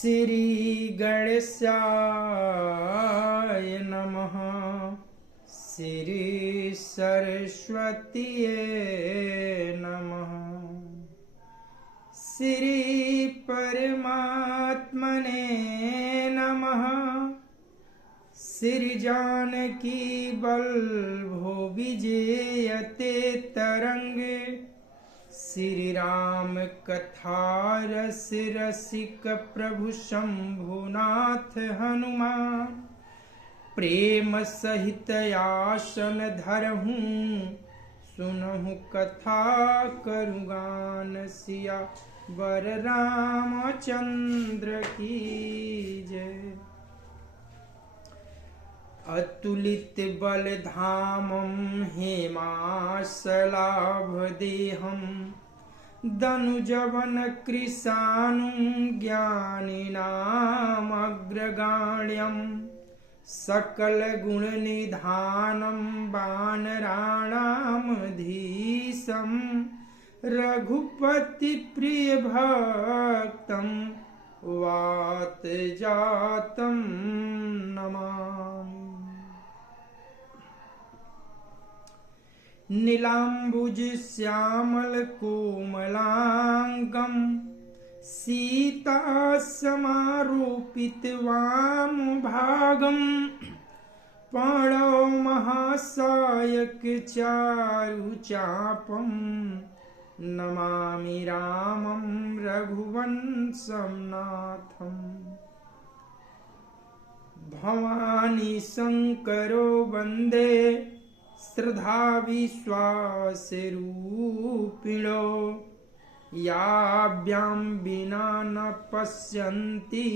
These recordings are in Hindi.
श्री गणेशाय नमः। श्री सरस्वतीये नमः। श्री परमात्मने नमः। श्री जानकी बल्भो विजयते तरंग। श्री राम कथा रस रसिक प्रभु शंभुनाथ हनुमान। प्रेम सहित आसन धरहूँ सुनहु कथा करुगान। सिया वर रामचंद्र की जय। अतुलित बलधामं हेमासलाभदेहं दनुजवन कृशानुं ज्ञानिनामग्रगण्यं सकलगुणनिधानं वानराणामधीशं रघुपतिप्रियभक्तं वातजातं नमामि। नीलाम्बुज श्यामल कोमलांगं सीता समारोपित वामभागं पाणौ महासायक चारुचापं नमामि रामं रघुवंशं नाथम्। भवानी शंकरो वंदे श्रद्धा विश्वास रूपिणो। याभ्यां विना न पश्यन्ति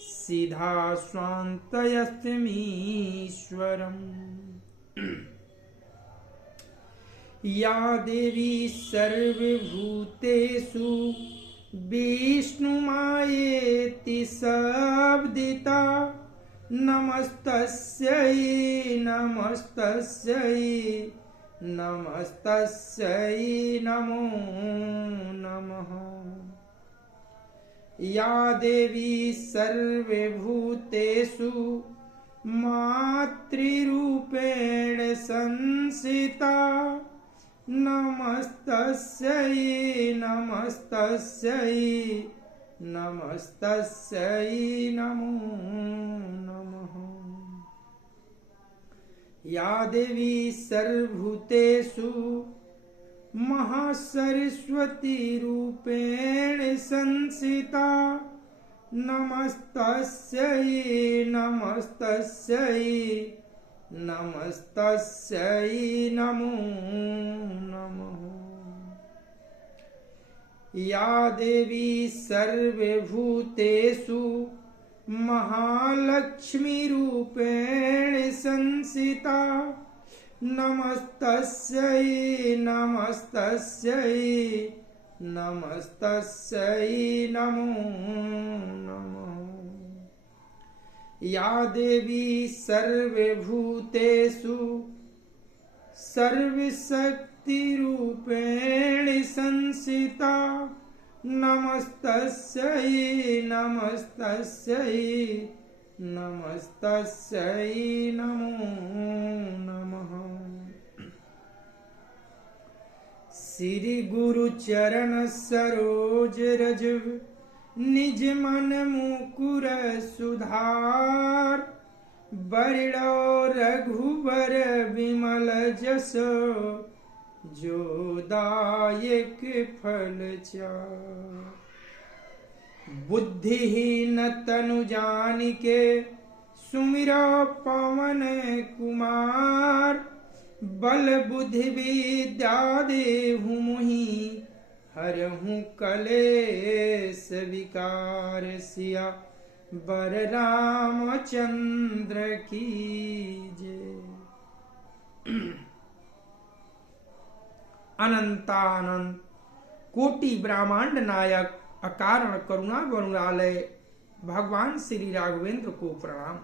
सिद्धा स्वान्तयस्तमीश्वरम्। या देवी सर्वभूतेषु विष्णुमायेति शब्दिता। नमस्तस्यै नमस्तस्यै नमस्तस्यै नमो नमः। या देवी सर्वभूतेषु मातृरूपेण संस्थिता। नमस्तस्यै नमस्तस्यै नमस्तस्यै नमो नमः। या देवी सर्वभूतेषु महासरस्वती रूपेण संस्थिता। नमस्तस्यै नमस्तस्यै नमस्तस्यै नमो नमः। या देवी सर्वभूतेषु महालक्ष्मी रूपेण संस्थिता। नमस्तस्यै नमस्तस्यै नमस्तस्यै नमो नमः। या देवी सर्वभूतेषु सर्वशक्तिरूपेण संस्थिता। नमस्तस्यै नमस्तस्यै नमस्तस्यै नमो नमः। श्री गुरु चरण सरोज रज निज मन मुकुर सुधार। बरड़ो रघुबर विमल जस जो दायक फल चार। बुद्धिहीन तनु जानिके सुमिरो पवन कुमार। बल बुद्धि विद्या देहु मुहि हरहु कलेश विकार। सिया बर रामचंद्र की जय। अनंतानंत कोटि ब्रह्मांड नायक अकारण करुणा वरुणालय भगवान श्री राघवेंद्र को प्रणाम।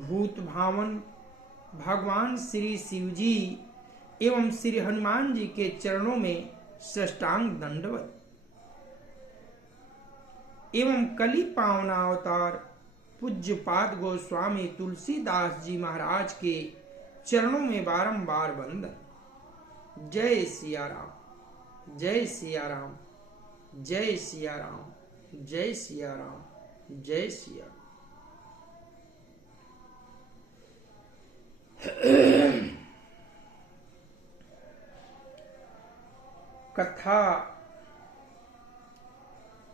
भूत भावन भगवान श्री शिव जी एवं श्री हनुमान जी के चरणों में साष्टांग दंडवत। एवं कली पावना अवतार पूज्यपाद गोस्वामी तुलसीदास जी महाराज के चरणों में बारंबार वंदन। जय सिया राम, जय सिया राम, जय सिया राम, जय सिया राम, जय सिया। कथा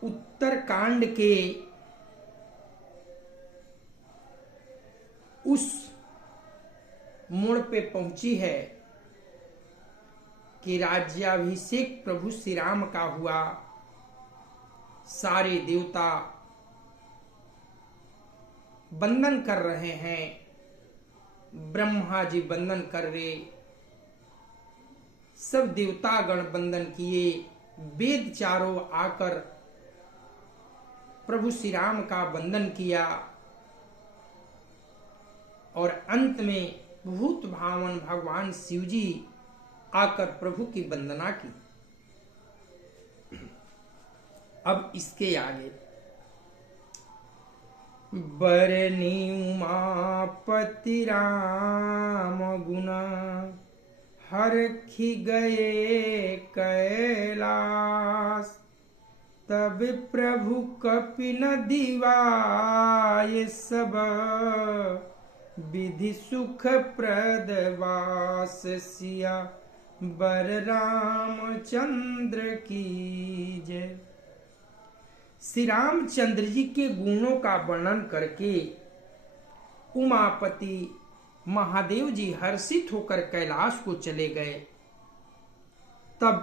उत्तर कांड के उस मोड़ पे पहुंची है कि राज्याभिषेक प्रभु श्री राम का हुआ। सारे देवता वंदन कर रहे हैं, ब्रह्मा जी वंदन कर रहे, सब देवतागण वंदन किए, वेद चारों आकर प्रभु श्री राम का वंदन किया और अंत में भूत भावन भगवान शिव जी आकर प्रभु की वंदना की। अब इसके आगे बरनी उमापति राम गुना हरखि गए कैलाश, तब प्रभु कपिन दिवाय सब विधि सुख प्रदवास, सिया बर रामचंद्र की जय। श्री रामचंद्र जी के गुणों का वर्णन करके उमापति महादेव जी हर्षित होकर कैलाश को चले गए। तब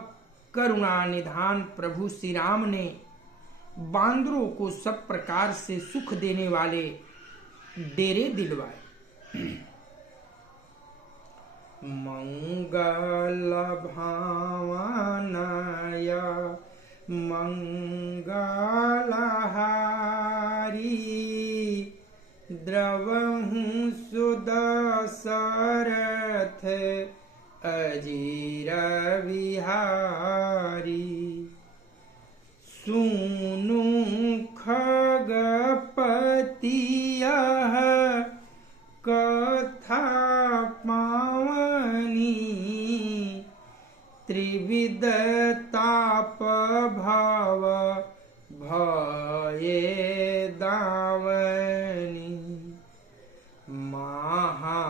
करुणा निधान प्रभु श्री राम ने बांदरों को सब प्रकार से सुख देने वाले डेरे दिलवाए। मंगल भावनाया मंगलहारी, द्रवहु सुदशरथ अजीर विहारी, सुनु खगपतियः कथा पावनी, त्रिविध ताप भाव भये दावनी, महाराज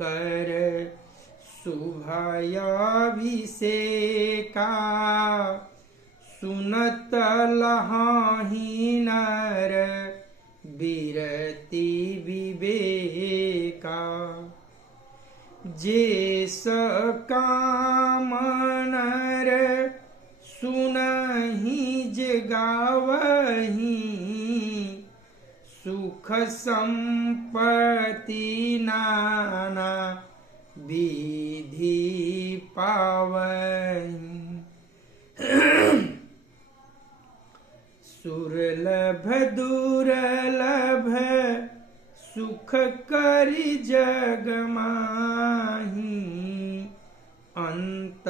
कर शुभयाभिषेका, सुनत लहाहि नर बिरति विवेका, जेस काम नर सुनहि जगावहि, सुख संपत्ति नाना विधि पावहि, सुरलभ दुर्लभ सुख करि जग माहि, अंत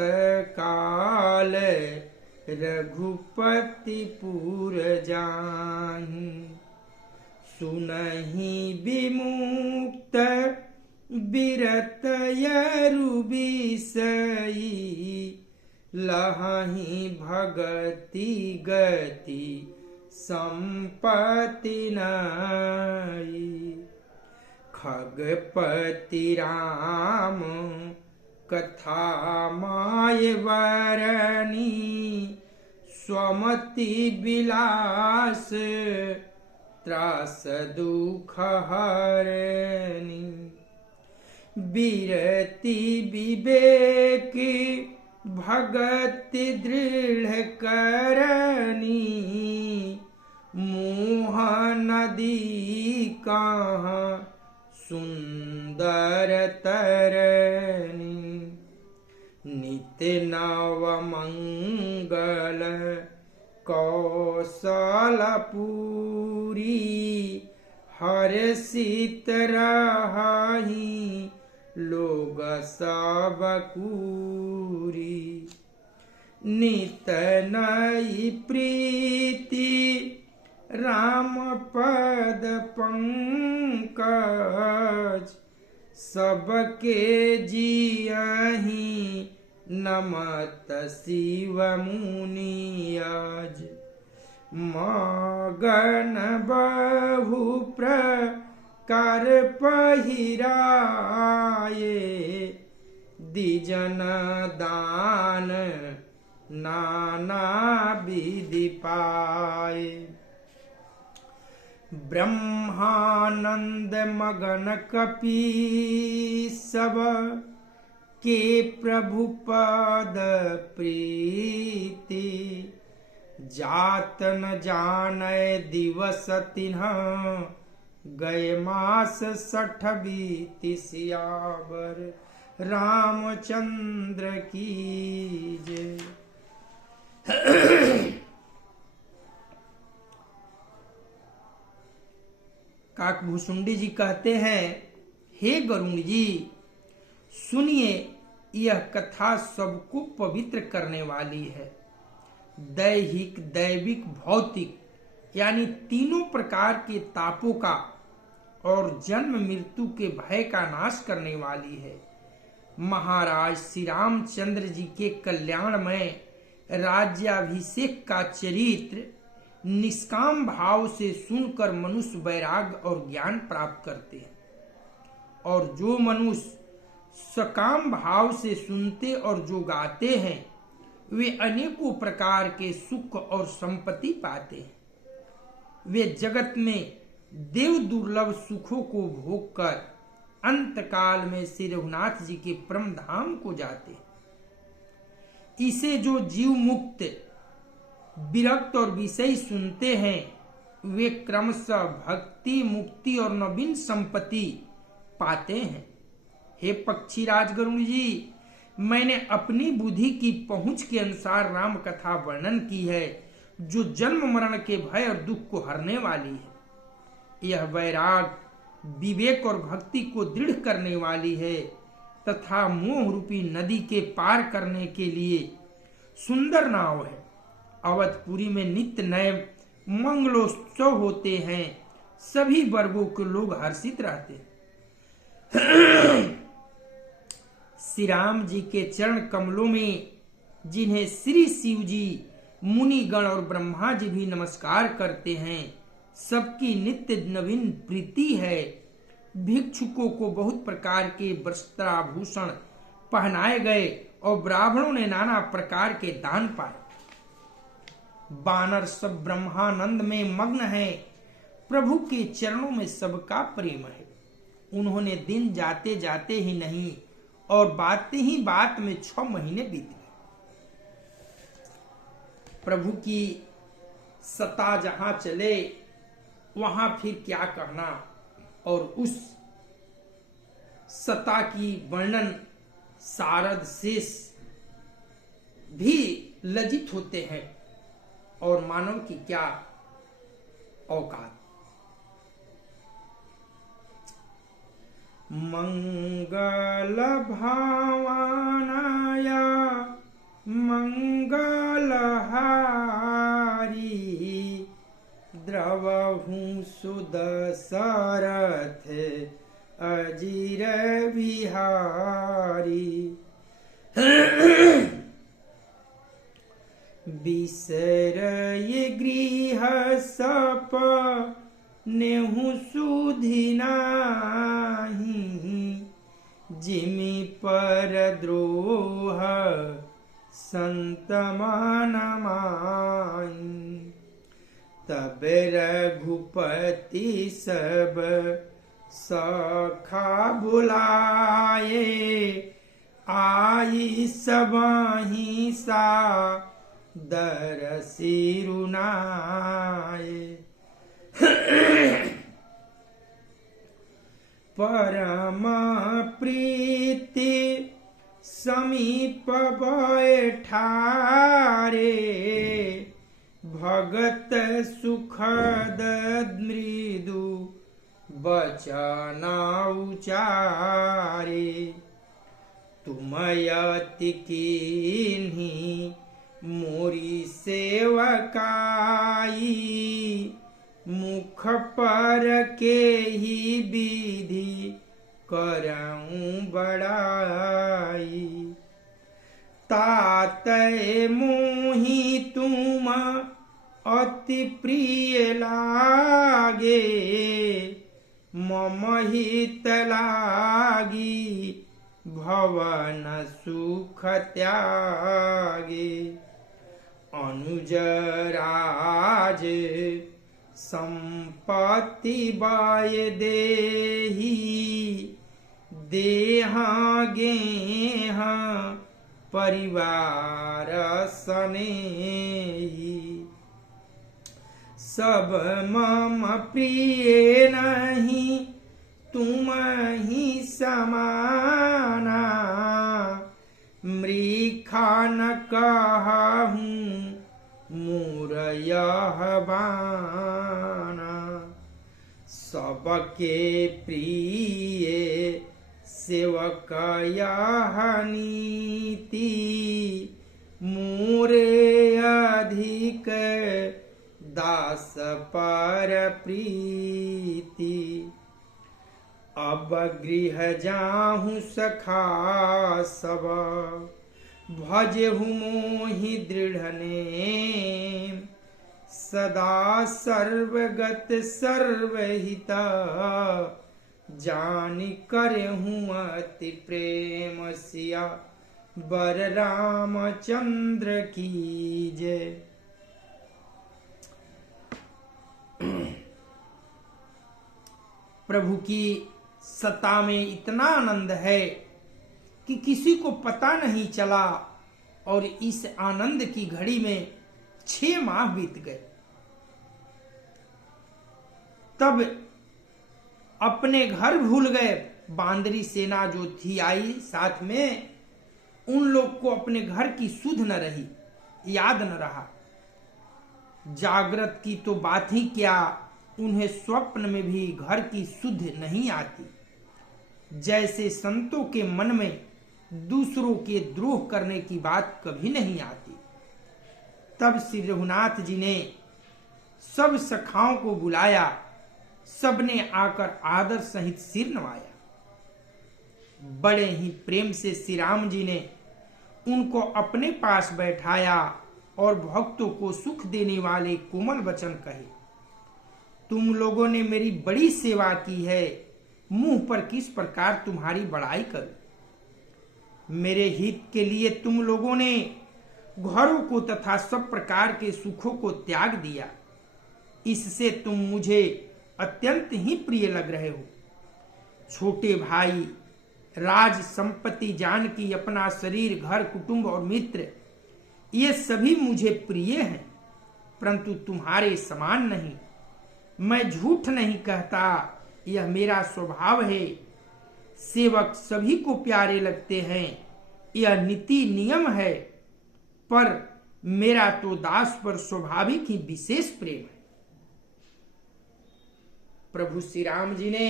काल रघुपति पुर जाहि, सुनहि विमुक्त बिरत यरु बिसई, लहहि भगति गति संपत्ति नाई, खगपति राम कथा माय वरनी, स्वमति विलास त्रास दुख हरनी, बिरति विवेक भगति दृढ़ करनी, मोह नदी कहाँ सुंदर तरनी, नित्य नव मंगल कौशलपुरी, हर्षित रहि लोग सब कूरी, नित नई प्रीति राम पद पंकज, सबके जियहि नमत शिव मुनि आज। मगन बहु प्रकार पहिराए, दिजन दान नाना विधि पाए। ब्रह्मानंद मगन कपि सब के प्रभु पद प्रीति, जात न जानै दिवस तिन्ह गए मास 60 बीति। सियावर रामचंद्र की जय। काकभूषुंडी जी कहते हैं, हे गरुड़ जी सुनिए, यह कथा सबको पवित्र करने वाली है। दैहिक, दैविक, भौतिक यानी तीनों प्रकार के तापों का और जन्म मृत्यु के भय का नाश करने वाली है। महाराज श्री रामचंद्र जी के कल्याणमय राज्याभिषेक का चरित्र निष्काम भाव से सुनकर मनुष्य वैराग्य और ज्ञान प्राप्त करते हैं, और जो मनुष्य सकाम भाव से सुनते और जो गाते हैं वे अनेकों प्रकार के सुख और संपत्ति पाते हैं। वे जगत में देव दुर्लभ सुखों को भोग कर अंत काल में श्री रघुनाथ जी के परम धाम को जाते हैं। इसे जो जीव मुक्त, विरक्त और विषय सुनते हैं वे क्रमशः भक्ति, मुक्ति और नवीन संपत्ति पाते हैं। हे पक्षी राज गरुड़ जी, मैंने अपनी बुद्धि की पहुंच के अनुसार राम कथा वर्णन की है, जो जन्म मरण के भय और दुख को हरने वाली है। यह वैराग, विवेक और भक्ति को दृढ़ करने वाली है तथा मोह रूपी नदी के पार करने के लिए सुंदर नाव है। अवधपुरी में नित्य नए मंगलोत्सव होते हैं, सभी वर्गों के लोग हर्षित रहते हैं। श्री राम जी के चरण कमलों में जिन्हें श्री शिव जी, मुनि गण और ब्रह्मा जी भी नमस्कार करते हैं, सबकी नित्य नवीन प्रीति है। भिक्षुकों को बहुत प्रकार के वस्त्राभूषण पहनाए गए और ब्राह्मणों ने नाना प्रकार के दान पाए। बानर सब ब्रह्मानंद में मग्न हैं, प्रभु के चरणों में सबका प्रेम है। उन्होंने दिन जाते जाते ही नहीं और बातें ही बात में 6 महीने बीत गए। प्रभु की सत्ता जहां चले वहां फिर क्या कहना, और उस सत्ता की वर्णन सारद शेष भी लज्जित होते हैं, और मानव की क्या औकात। मंगल भावनाया मंगलहारी, द्रवहु सुदशरथ अजीर बिहारी। बिसरय गृह सप नेहु सुधि नाही, जिमि पर द्रोह संत मन माही। तब रघुपति सब सखा बुलाए, आई सबहि सा दर सिरुनाए। परम प्रीति समीप बैठारे, भगत सुखद मृदु बचन उचारे। तुम अति कीन्ही मोरी सेवकाई मुख पर के ही विधि करऊं बड़ाई। तातै मोहि तुम अति प्रिय लागे मम हित लागी भवन सुख त्यागे। अनुज राज संपत्ति बाय देही देहा गेहा परिवार सनेही। सब मम प्रिय नहीं तुम ही समाना मृखा न कहूँ मूर यह बाना। सबके प्रिय सेवक यह नीति मोरे अधिक दास पर प्रीति। अब गृह जाहूँ सखा सब भजहु मोहि दृढ़ नेम। सदा सर्वगत सर्वहित जानि करहूँ अति प्रेम सिया बर रामचंद्र की जय। प्रभु की सत्ता में इतना आनंद है कि किसी को पता नहीं चला और इस आनंद की घड़ी में 6 माह बीत गए। तब अपने घर भूल गए। बांदरी सेना जो थी आई साथ में, उन लोग को अपने घर की सुध न रही, याद न रहा। जागृत की तो बात ही क्या, उन्हें स्वप्न में भी घर की सुध नहीं आती। जैसे संतों के मन में दूसरों के द्रोह करने की बात कभी नहीं आती। तब श्री रघुनाथ जी ने सब सखाओं को बुलाया, सबने आकर आदर सहित सिर नवाया। बड़े ही प्रेम से श्री राम जी ने उनको अपने पास बैठाया और भक्तों को सुख देने वाले कोमल वचन कहे। तुम लोगों ने मेरी बड़ी सेवा की है, मुंह पर किस प्रकार तुम्हारी बड़ाई करूं। मेरे हित के लिए तुम लोगों ने घरों को तथा सब प्रकार के सुखों को त्याग दिया। इससे तुम मुझे अत्यंत ही प्रिय लग रहे हो। छोटे भाई, राज संपत्ति, जानकी, अपना शरीर, घर, कुटुंब और मित्र, ये सभी मुझे प्रिय हैं, परंतु तुम्हारे समान नहीं। मैं झूठ नहीं कहता, यह मेरा स्वभाव है। सेवक सभी को प्यारे लगते हैं, यह नीति नियम है, पर मेरा तो दास पर स्वाभाविक ही विशेष प्रेम है। प्रभु श्री राम जी ने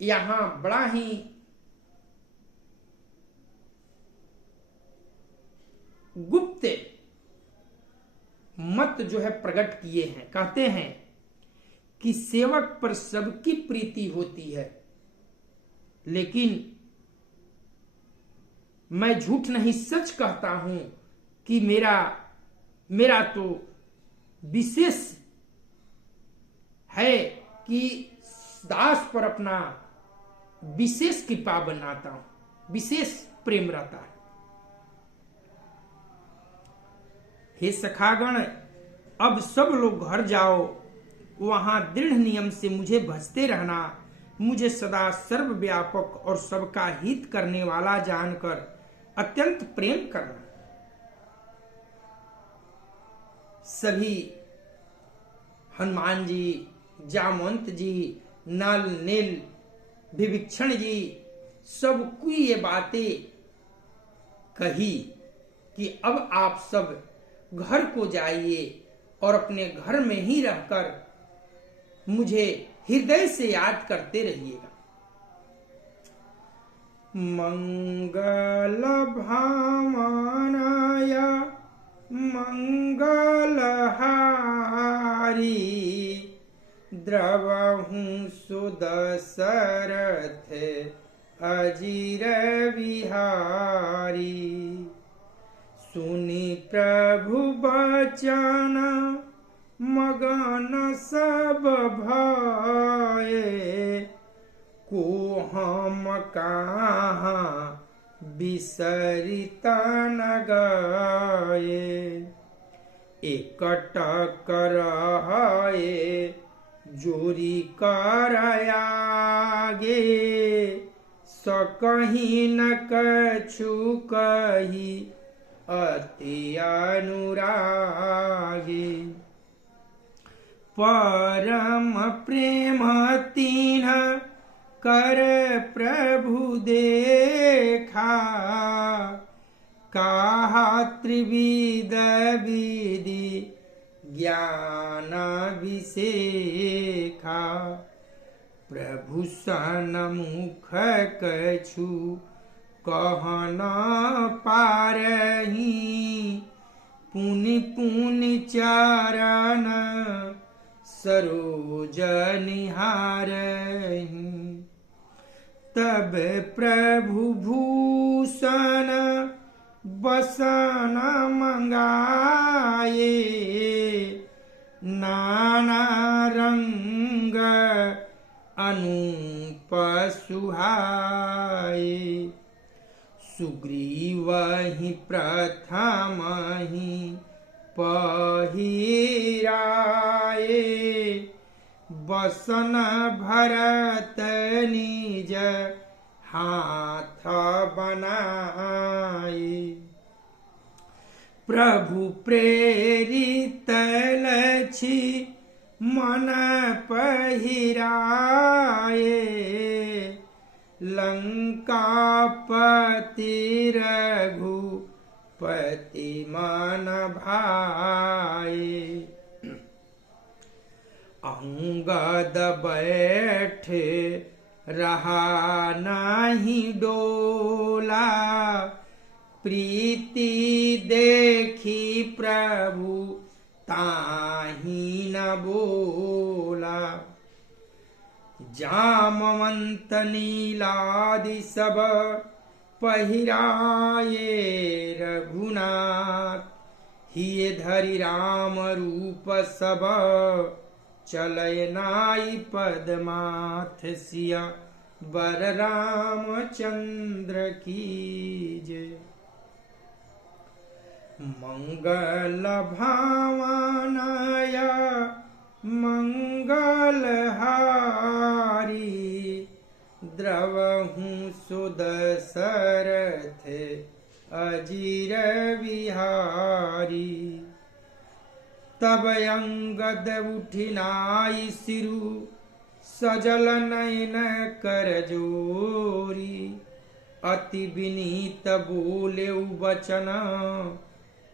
यहां बड़ा ही गुप्त मत जो है प्रकट किए हैं। कहते हैं कि सेवक पर सबकी प्रीति होती है, लेकिन मैं झूठ नहीं सच कहता हूं कि मेरा तो विशेष है कि दास पर अपना विशेष कृपा बनाता हूं, विशेष प्रेम रहता है। हे सखागण, अब सब लोग घर जाओ, वहां दृढ़ नियम से मुझे भजते रहना, मुझे सदा सर्वव्यापक और सबका हित करने वाला जानकर अत्यंत प्रेम करना। सभी हनुमान जी, जामवंत जी, नल, नील, विभीषण जी, सबको ये बातें कही कि अब आप सब घर को जाइए और अपने घर में ही रहकर मुझे हृदय से याद करते रहिएगा। मंगल भावना मंगलहारी द्रवहु सुदशरथ अजीर विहारी। सुनि प्रभु बचन मगन सब भये, को हम कहाँ बिसरित न गए। एकटक रहे जोरी कर आगे, सकहीं न कछु कही अति अनुरागे। परम प्रेम तीन्ह कर प्रभु देखा, कहा त्रिविध विधि ज्ञान विसेखा। प्रभु सन्मुख कछु कहन पारही, पुनि पुनि चरण सरोज निहारही। तब प्रभु भूषण बसन मंगाए, नाना रंग अनूप सुहाए। सुग्रीव ही प्रथम ही पहिराए, बसन भरत निज हाथ बनाए। प्रभु प्रेरित लछि मन पहिराए, लंकापति रघुपति मन भाए। अंगद बैठे रहा नहीं डोला, प्रीति देखी प्रभु ताहि न बोला। जामवंत नीलादि सब पहिराए रघुनाथ, हिय धरि राम रूप सब चलय नाई पदमाथ। सिया बर रामचंद्र की जय। मंगल भावनय मंगलहारी, द्रवहु सुदशरथ अजीर विहारी। तब अंगद उठिनाई सिरु, सजल नयन कर जोरी। अति विनीत बोले वचन,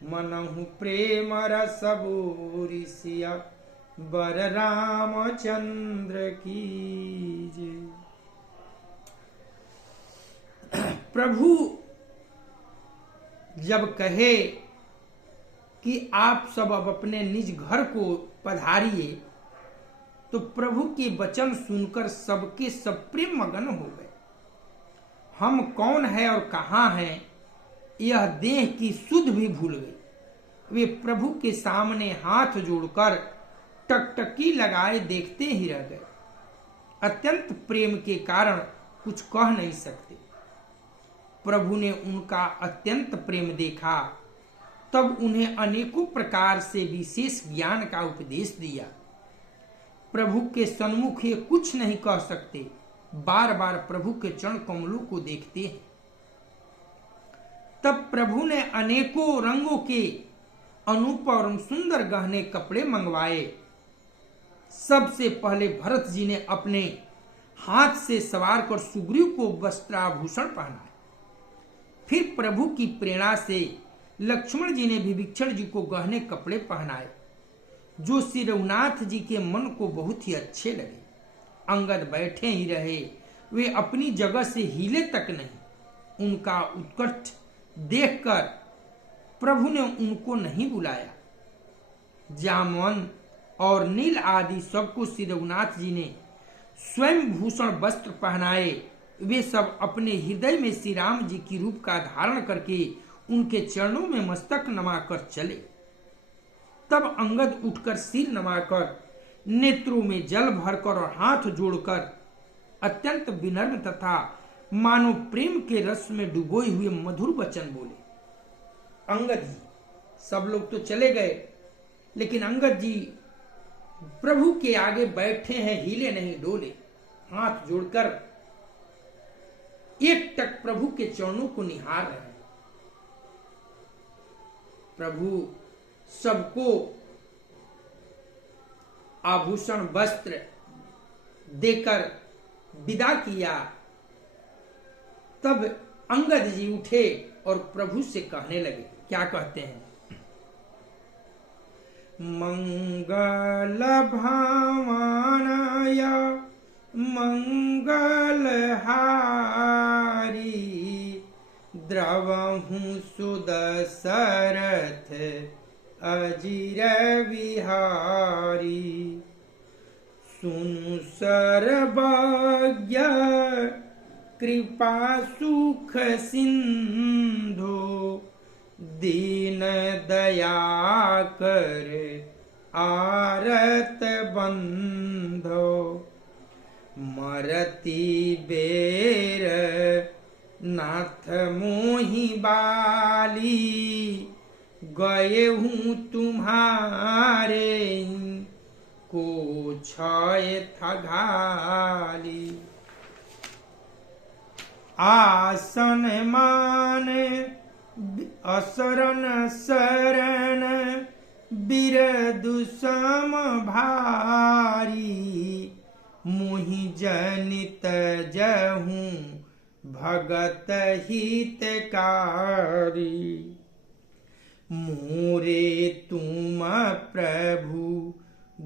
मनहु प्रेम रस बोरी। सिया बर रामचंद्र की जय। प्रभु जब कहे कि आप सब अब अपने निज घर को पधारिए, तो प्रभु के वचन सुनकर सबके सब प्रेम मगन हो गए। हम कौन है और कहाँ हैं, यह देह की सुध भी भूल गई। वे प्रभु के सामने हाथ जोड़कर टकटकी लगाए देखते ही रह गए। अत्यंत प्रेम के कारण कुछ कह नहीं सकते। प्रभु ने उनका अत्यंत प्रेम देखा, तब उन्हें अनेकों प्रकार से विशेष ज्ञान का उपदेश दिया। प्रभु के सन्मुख ये कुछ नहीं कह सकते, बार बार प्रभु के चरण कमलों को देखते हैं। तब प्रभु ने अनेकों रंगों के अनूप और सुंदर गहने कपड़े मंगवाए। सबसे पहले भरत जी ने अपने हाथ से सवार कर सुग्रीव को वस्त्राभूषण पहनाए। फिर प्रभु की प्रेरणा से लक्ष्मण जी ने विभीषण जी को गहने कपड़े पहनाए, जो श्री रघुनाथ जी के मन को बहुत ही अच्छे लगे। अंगद बैठे ही रहे, वे अपनी जगह से हिले तक नहीं। उनका उत्कट देखकर प्रभु ने उनको नहीं बुलाया। जामवंत और नील आदि सबको श्री रघुनाथ जी ने स्वयं भूषण वस्त्र पहनाए। वे सब अपने हृदय में श्री राम जी की रूप का धारण करके उनके चरणों में मस्तक नमाकर चले। तब अंगद उठकर सिर नमाकर, नेत्रों में जल भरकर और हाथ जोड़कर अत्यंत विनम्र तथा मानो प्रेम के रस में डुबोए हुए मधुर वचन बोले। अंगद जी, सब लोग तो चले गए, लेकिन अंगद जी प्रभु के आगे बैठे हैं, हिले नहीं डोले, हाथ जोड़कर एक टक प्रभु के चरणों को निहार रहे हैं। प्रभु सबको आभूषण वस्त्र देकर विदा किया। तब अंगद जी उठे और प्रभु से कहने लगे। क्या कहते हैं? मंगल भावनाय मंगल हारी, द्रवहु सुदशरथ अजिर विहारी। सुनु सर्वज्ञ कृपा सुख सिंधु, दीन दया कर आरत बंधो। मरती बेर नाथ मोहि बाली, गए हूँ तुम्हारे को छाय थघाली। आसन मान असरण शरण, बिरदु सम भारी। मुहि जनित जहूँ भगत हितकारी। मोरे तुम प्रभु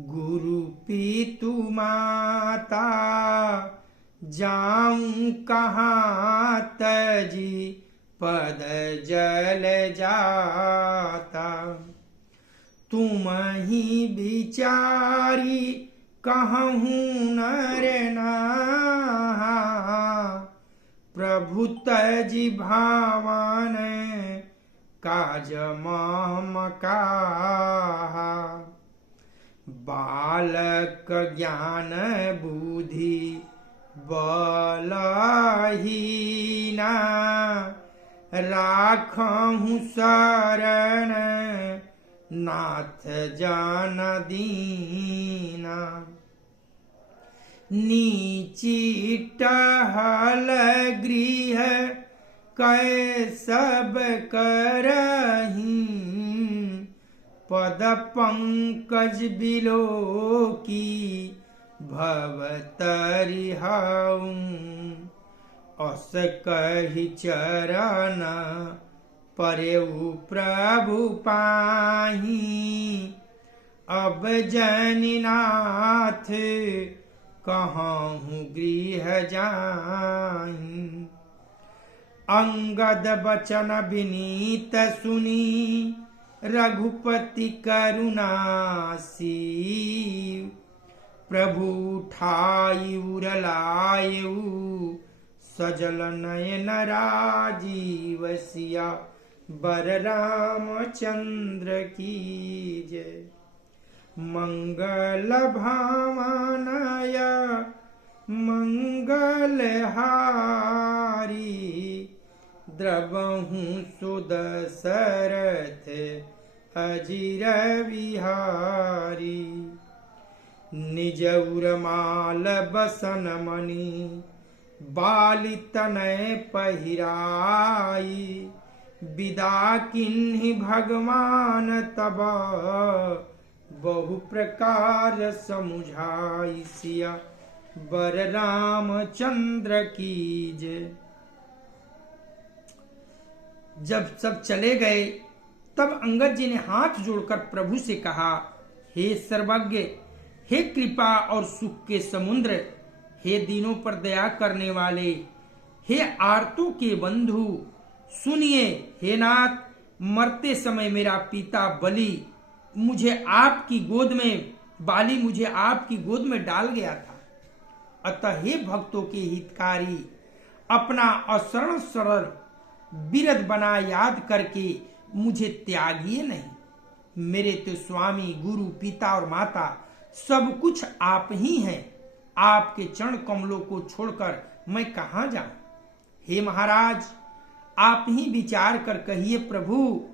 गुरु पितु माता, जाऊं कहाँ तजी पद जल जाता। तुम ही विचारी कहूँ नर नाहा, प्रभु तजी भावन काज मम काहा। बालक ज्ञान बुद्धि बलहीना, राखहु शरण नाथ जान दीना। नीची टहल गृह कै सब करहीं, पद पंकज बिलो की भवतरि हऊँ। अस कहि चरण परेउ प्रभु पाही, अब जनिनाथ कहूँ गृह जाहीं। अंगद बचन विनीत सुनी, रघुपति करुणासी। प्रभु उठाई उरलायु, सजल नयन राजीव सिया। बर रामचंद्र की जय। मंगल भावनाय मंगल हारी, द्रवहु सुदशरथ अजिर विहारी। निज उरमाल बसन मणि, बाली तनय पहिराई। विदा किन्हि भगवान तब, बहु प्रकार समुझाई। सिया बर रामचंद्र की जय। जब सब चले गए, तब अंगद जी ने हाथ जोड़कर प्रभु से कहा, हे सर्वज्ञ, हे कृपा और सुख के समुद्र, हे दीनों पर दया करने वाले, हे आर्तों के बंधु, सुनिए हे नाथ, मरते समय मेरा पिता बाली मुझे आपकी गोद में डाल गया था। अतः हे भक्तों के हितकारी, अपना असरण सरल बिरध बना याद करके मुझे त्यागिए नहीं। मेरे तो स्वामी, गुरु, पिता और माता सब कुछ आप ही हैं। आपके चरण कमलों को छोड़कर मैं कहां जाऊं? हे महाराज, आप ही विचार कर कहिए प्रभु,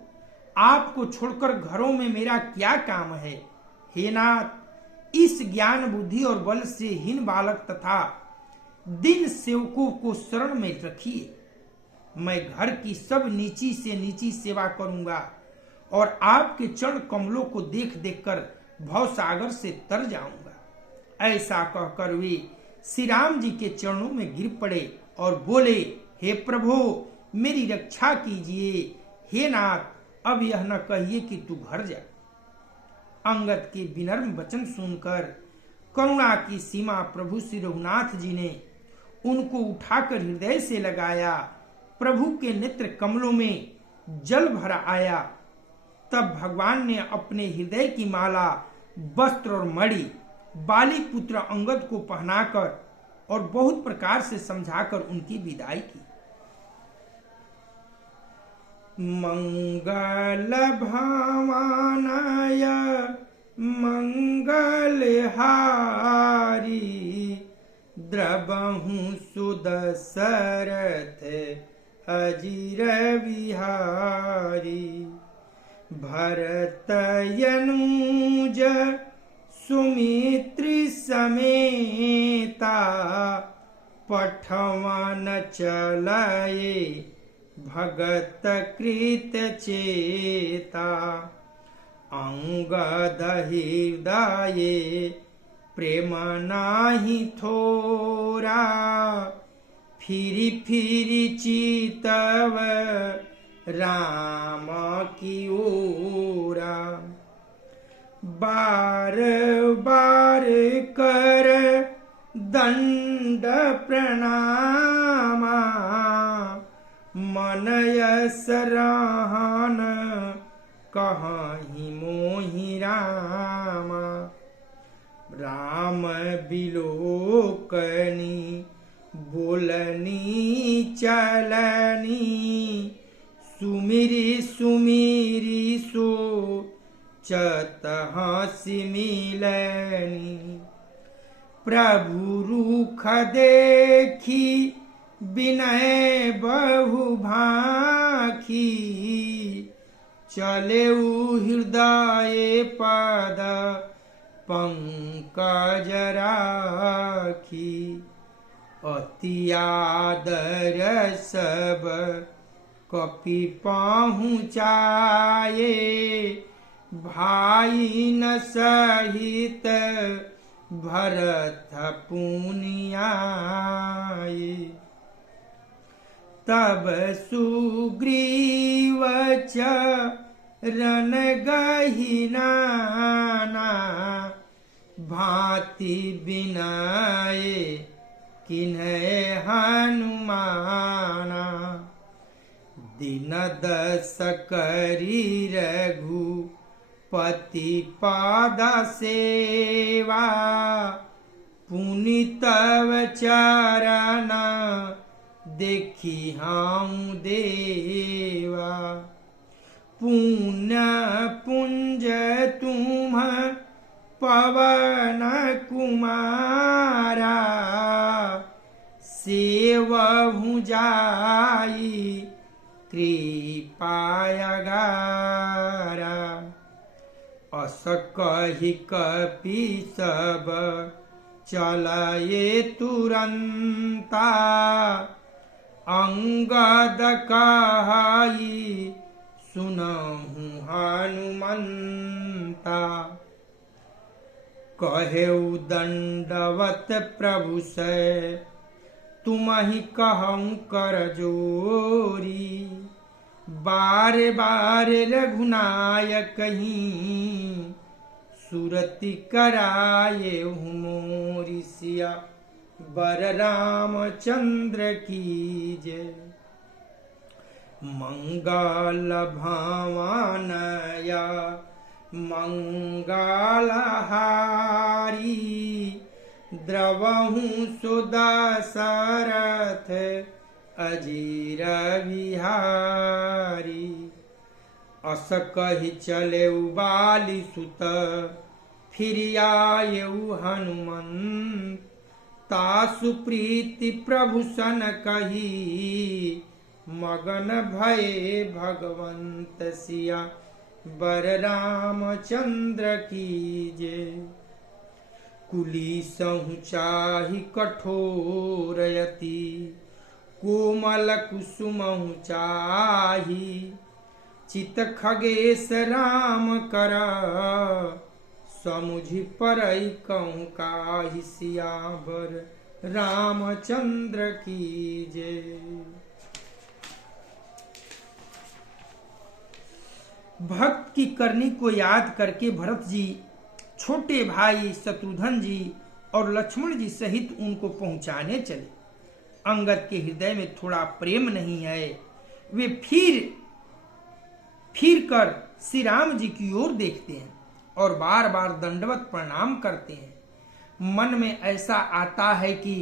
आपको छोड़कर घरों में मेरा क्या काम है? हे नाथ, इस ज्ञान बुद्धि और बल से हीन बालक तथा दिन सेवकों को शरण में रखिए। मैं घर की सब नीची से नीची सेवा करूंगा और आपके चरण कमलों को देख देख कर भवसागर से तर जाऊंगा। ऐसा कहकर वे श्री राम जी के चरणों में गिर पड़े और बोले, हे प्रभु, मेरी रक्षा कीजिए। हे नाथ, अब यह न कहिए कि तू घर जा। अंगद के विनम्र वचन सुनकर करुणा की सीमा प्रभु श्री रघुनाथ जी ने उनको उठाकर हृदय से लगाया। प्रभु के नेत्र कमलों में जल भर आया। तब भगवान ने अपने हृदय की माला, वस्त्र और मणि बाली पुत्र अंगद को पहनाकर और बहुत प्रकार से समझाकर उनकी विदाई की। मंगल भावनाय मंगल हारी, द्रवहु सुदशरथ अजिर विहारी। भरत यनुज सुमित्र समेता, पठवन चलये भगत कृत चेता। अंगद हृदय प्रेम नाही थोरा, फिरी फिरी चितव राम की ओरा। बार बार कर दंड प्रणामा, मनय सराहन कहीं मोहि रामा। राम बिलोकनी बोलनी चलनी, सुमिरी सुमिरी सो चत हंसी मिलनी। प्रभु रूख देखी विनय बहु भाखी, चले हृदय पद पंकज राखी। अति आदर सब कपि पहुँचाए, भाई न सहित भरत पुनियाए। तब सुग्रीव चरण गहिनाना, भांति बिनय किन्है हनुमाना। दिन दस करी रघुपति पाद सेवा, पुनि तव चरण देखी हूँ देवा। पुण्य पुंज तुम पवन कुमारा, सेवहु जाई कृपायगारा। अस कहि कपि सब चलये तुरंता, अंगद कहाई सुनहु हनुमंता। कहेउ दंडवत प्रभु से तुमहि कहूँ कर जोरी, बार बार रघुनायक ही सुरति कराये मोरी। सिया बर रामचंद्र की जय। मंगल भवनया मंगलहारी द्रवहु सुदशरथ अजीर विहारी। अस कहि चले बाली सुत फिर आयऊ हनुमंत। तासु प्रीति प्रभु सन कही मगन भये भगवंत सिया बर रामचंद्र की जय। कुली सहु चाहि कठोरयति कोमल कुसुमहु चाहि। चित खगेश राम कर समुझि परई कहूँ काहि सियावर रामचंद्र की जय। भक्त की करनी को याद करके भरत जी छोटे भाई शत्रुघ्न जी और लक्ष्मण जी सहित उनको पहुंचाने चले। अंगद के हृदय में थोड़ा प्रेम नहीं है। वे फिर कर श्री राम जी की ओर देखते हैं और बार बार दंडवत प्रणाम करते हैं। मन में ऐसा आता है कि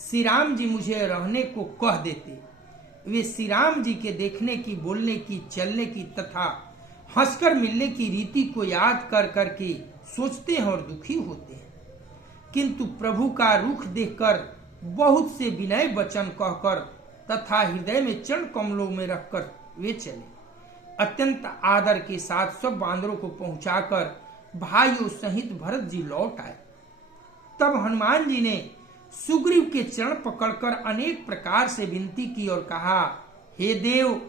श्री राम जी मुझे रहने को कह देते। वे श्री राम जी के देखने की, बोलने की, चलने की तथा हंसकर मिलने की रीति को याद कर करके सोचते हैं और दुखी होते हैं। किंतु प्रभु का रुख देखकर बहुत से विनय वचन कहकर तथा हृदय में चरण कमलों में रखकर वे चले। अत्यंत आदर के साथ सब बांदरों को पहुंचाकर भाइयों सहित भरत जी लौट आए। तब हनुमान जी ने सुग्रीव के चरण पकड़कर अनेक प्रकार से विनती की और कहा, हे देव,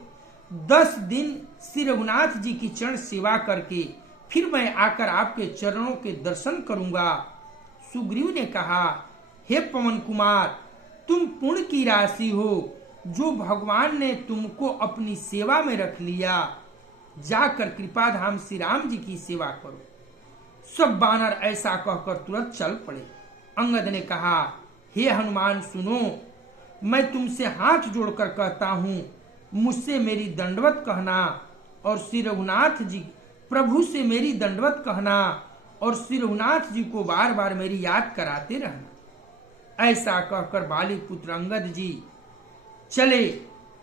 10 दिन श्री रघुनाथ जी की चरण सेवा करके फिर मैं आकर आपके चरणों के दर्शन करूंगा। सुग्रीव ने कहा, हे पवन कुमार, तुम पुण्य की राशि हो जो भगवान ने तुमको अपनी सेवा में रख लिया। जाकर कृपा धाम श्री राम जी की सेवा करो। सब बानर ऐसा कहकर तुरंत चल पड़े। अंगद ने कहा, हे हनुमान सुनो, मैं तुमसे हाथ जोड़कर कहता हूँ, मुझसे मेरी दंडवत कहना और श्री रघुनाथ जी प्रभु से मेरी दंडवत कहना और श्री रघुनाथ जी को बार बार मेरी याद कराते रहना। ऐसा कहकर बाली पुत्र अंगद जी चले।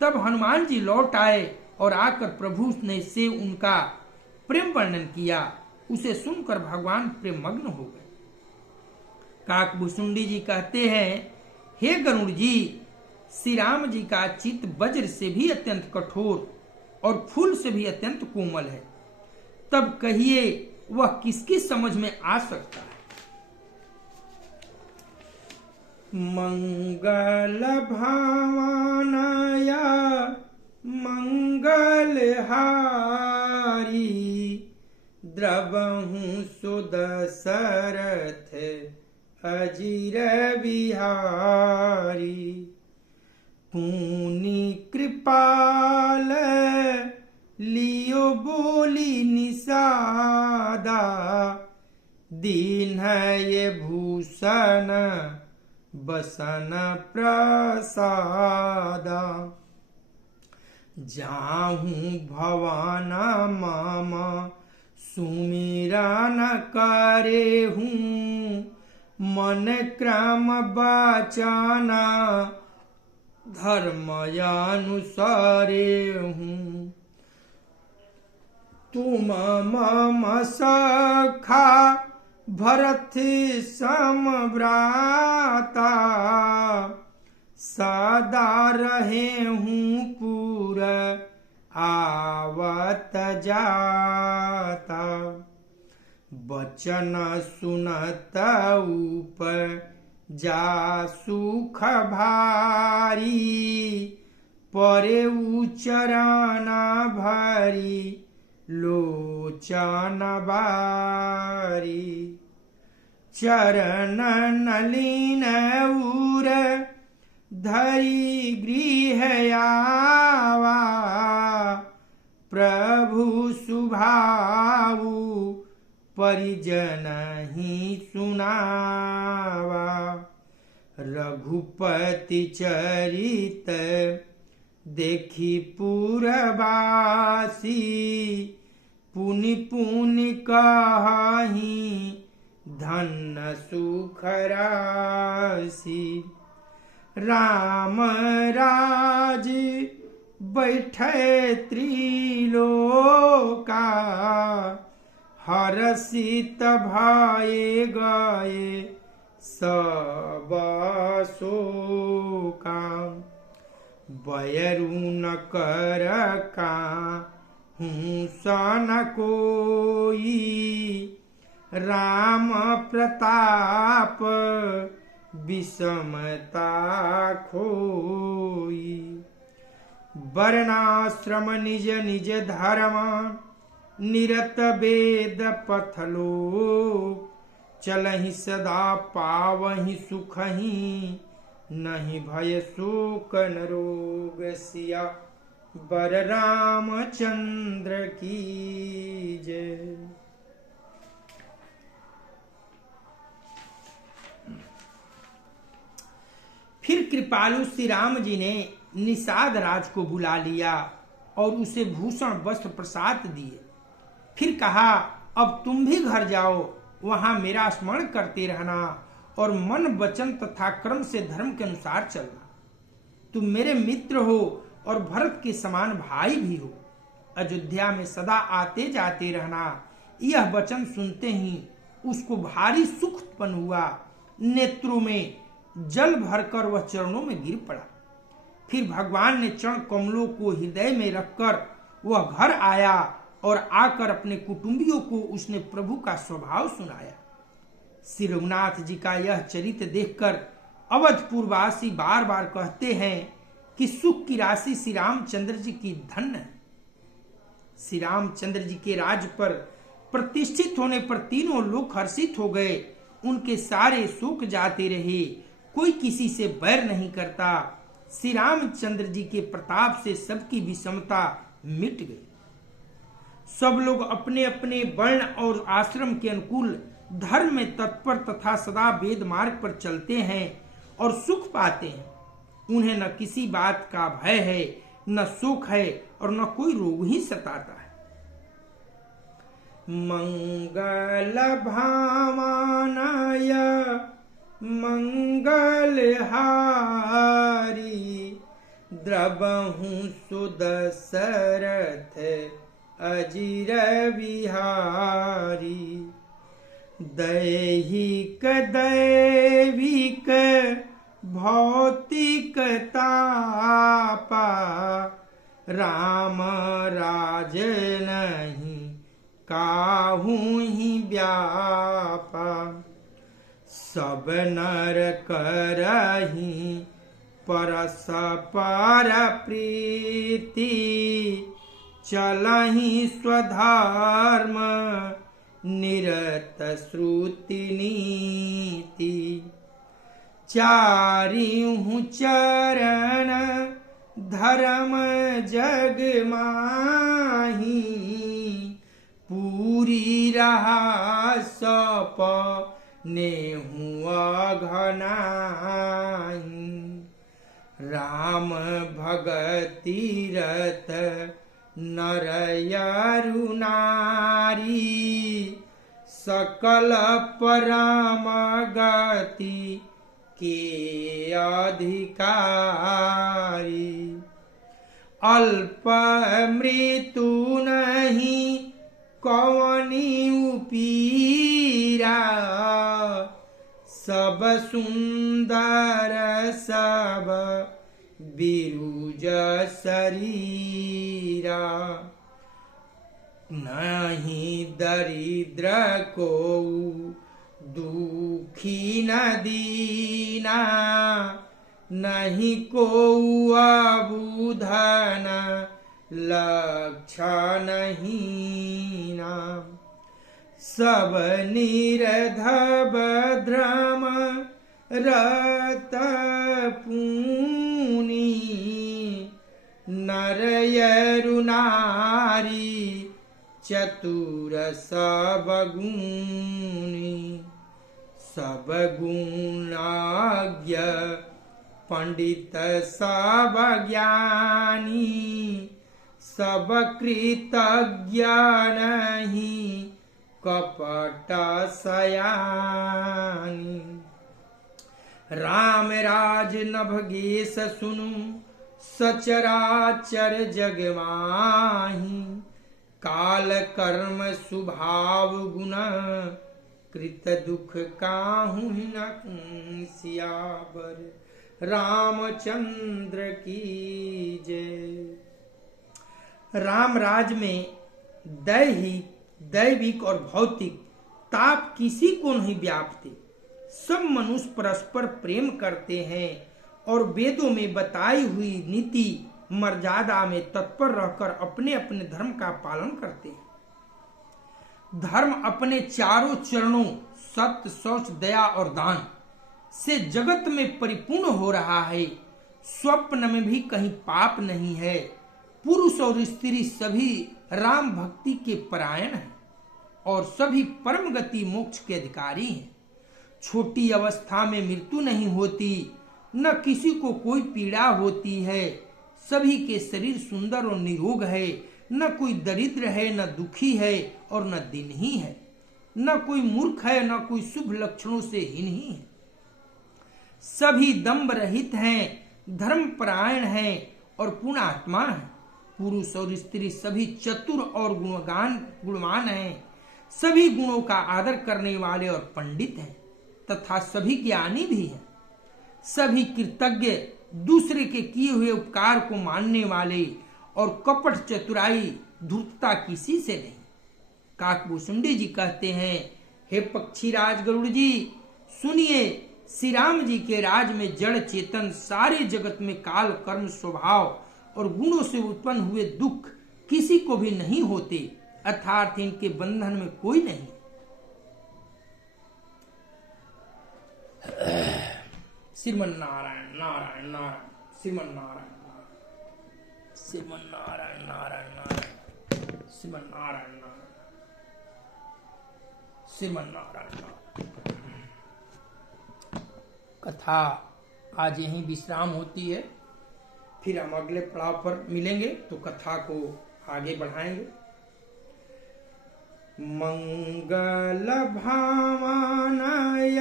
तब हनुमान जी लौट आए और आकर प्रभु ने से उनका प्रेम वर्णन किया। उसे सुनकर भगवान प्रेम मग्न हो गए। काकभूषुंडी जी कहते हैं, हे गरुड़ जी, श्री राम जी का चित्त वज्र से भी अत्यंत कठोर और फूल से भी अत्यंत कोमल है। तब कहिए वह किसकी समझ में आ सकता है। मंगल भावनया मंगलहारी द्रवहु सुदशरथ अजीर बिहारी। पुनि कृपाल लियो बोली निषादा दीन ये भूषण बसन प्रसादा। जाहूं भवन मम सुमिरन करे हूँ मन क्रम बचन धर्मयानुसारे हूँ। तुम मम सखा भरत समभ्राता सदा रहे हूँ पूर आवत जाता। बचन सुनत ऊपर जा सुख भारी परे उचरण भरी लोचन बारी। चरण नलिन उर धरी गृह आवा प्रभु सुभाऊ परिजन ही सुनावा। रघुपति चरित देखी पुरवासी पुनि पुनि कहि धन सुख राशि। राम राज बैठे त्रिलोका हर्षित भये गए सब शोका। बयरु न कर काहू सन कोई राम प्रताप विषमता खोई। वर्णाश्रम निज निज धर्म निरत वेद पथलो चलहि सदा पावहि सुखहि नहीं भय शोक न रोग। सिया बर रामचंद्र की जय। फिर कृपालु श्री राम जी ने निषाद राज को बुला लिया और उसे भूषण वस्त्र प्रसाद दिए। फिर कहा, अब तुम भी घर जाओ, वहां मेरा स्मरण करते रहना और मन वचन तथा कर्म से धर्म के अनुसार चलना। तुम मेरे मित्र हो और भरत के समान भाई भी हो। अयोध्या में सदा आते जाते रहना। यह वचन सुनते ही उसको भारी सुख उत्पन्न हुआ। नेत्रों में जल भरकर वह चरणों में गिर पड़ा। फिर भगवान ने चरण कमलों को हृदय में रखकर वह घर आया और आकर अपने कुटुंबियों को उसने प्रभु का स्वभाव सुनाया। श्री रघुनाथ जी का यह चरित्र देखकर अवधपुरवासी बार बार कहते हैं कि सुख की राशि श्री रामचंद्र जी की धन्य है। श्री रामचंद्र जी के राज पर प्रतिष्ठित होने पर तीनों लोग हर्षित हो गए। उनके सारे शोक जाते रहे, कोई किसी से बैर नहीं करता। श्री रामचंद्र जी के प्रताप से सबकी विषमता मिट गई। सब लोग अपने अपने वर्ण और आश्रम के अनुकूल धर्म में तत्पर तथा सदा वेद मार्ग पर चलते हैं और सुख पाते हैं। उन्हें न किसी बात का भय है, न शोक है और न कोई रोग ही सताता है। मंगल भावनाय मंगलहारी द्रवहु सुदशरथ अजिर विहारी। दैहिक दैविक भौतिक तापा राम राज नहीं काहू ही व्यापा। सब नर करहि परस्पर प्रीति चलहि स्वधर्म निरत श्रुति नीति। चारिहु चरण धर्म जग माही पूरी रहा सप ने हुआ घनाही। राम भगति रत नर यरु नारी सकल परम गति के अधिकारी। अल्प मृत्यु नहीं कवनी उपीरा सब सुंदर सब बिरुज शरीरा। नहीं दरिद्र को दुखी न दीना नहीं को अबुधन लक्षण हीना। सब निरधब द्रम रत पूनी नर यरु नारी चतुर सब गुणी। सब गुणाज्ञ पंडित सब ज्ञानी, सब कृतज्ञ नहीं, कपट सयानी। राम राज नभगेश सुनु, सचराचर जग माही। काल कर्म स्वभाव गुण, कृत दुख काहू न सियावर। रामचंद्र की जय। राम राज में दैविक और भौतिक ताप किसी को नहीं व्यापते। सब मनुष्य परस्पर प्रेम करते हैं और वेदों में बताई हुई नीति मर्यादा में तत्पर रहकर अपने अपने धर्म का पालन करते हैं। धर्म अपने चारों चरणों सत्य, शौच, दया और दान से जगत में परिपूर्ण हो रहा है। स्वप्न में भी कहीं पाप नहीं है। पुरुष और स्त्री सभी राम भक्ति के परायण हैं और सभी परम गति मोक्ष के अधिकारी हैं। छोटी अवस्था में मृत्यु नहीं होती, न किसी को कोई पीड़ा होती है। सभी के शरीर सुंदर और निरोग है। न कोई दरिद्र है, न दुखी है और न दीनही है। न कोई मूर्ख है, न कोई शुभ लक्षणों से हीन ही है। सभी दंभ रहित हैं, धर्म परायण हैं और पूर्ण आत्मा है। पुरुष और स्त्री सभी चतुर और गुणवान हैं। सभी गुणों का आदर करने वाले और पंडित हैं तथा सभी ज्ञानी भी हैं। सभी कृतज्ञ, दूसरे के किए हुए उपकार को मानने वाले और कपट, चतुराई, धूर्तता किसी से नहीं। काकभूषुंडी जी कहते हैं, हे पक्षीराज गरुड़ जी, सुनिए, श्री राम जी के राज में जड़ चेतन सारे जगत में काल, कर्म, स्वभाव और गुणों से उत्पन्न हुए दुख किसी को भी नहीं होते, अर्थात इनके बंधन में कोई नहीं। श्रीमन्नारायण नारायण नारायण, श्रीमन्नारायण नारायण, श्रीमन्नारायण नारायण नारायण, श्रीमन्नारायण नारायण, श्रीमन्नारायण नारायण। कथा आज यहीं विश्राम होती है। फिर हम अगले पड़ाव पर मिलेंगे तो कथा को आगे बढ़ाएंगे। मंगल भावनाय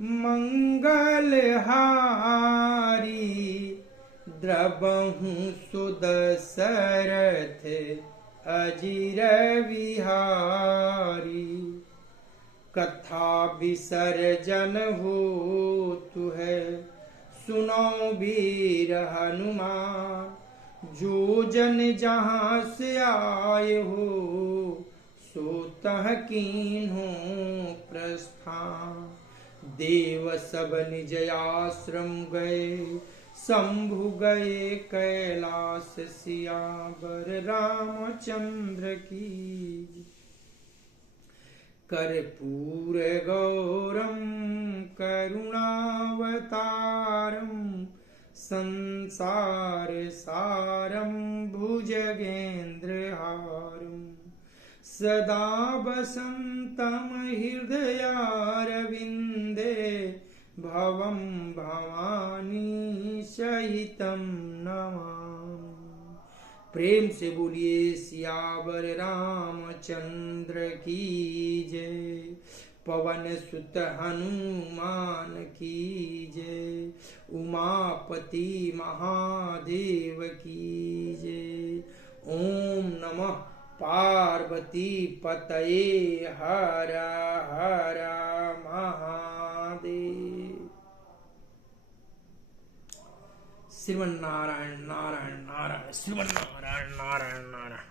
मंगल हारी, द्रबहु सुदशरथ अजिर विहारी। कथा विसर्जन होतु है, सुनो वीर हनुमान। जो जन जहाँ से आए हो, सो तह कीन्हो प्रस्थान। देव सब निज आश्रम गए, शंभु गए कैलाश सियावर। रामचंद्र की कर्पूर गौरम करुणावतारम, संसार सारम भुजगेन्द्रहारम। सदा वसंतम हृदयारविंदे, भवं भवानी सहितं नमामि। प्रेम से बोलिए सियावर रामचंद्र की जय। पवन सुत हनुमान की जय। उमापति महादेव की जय। ओम नमः पार्वती पतये हर हर महादेव। श्रीमन्नारायण नारायण नारायण, श्रीमन्नारायण नारायण नारायण।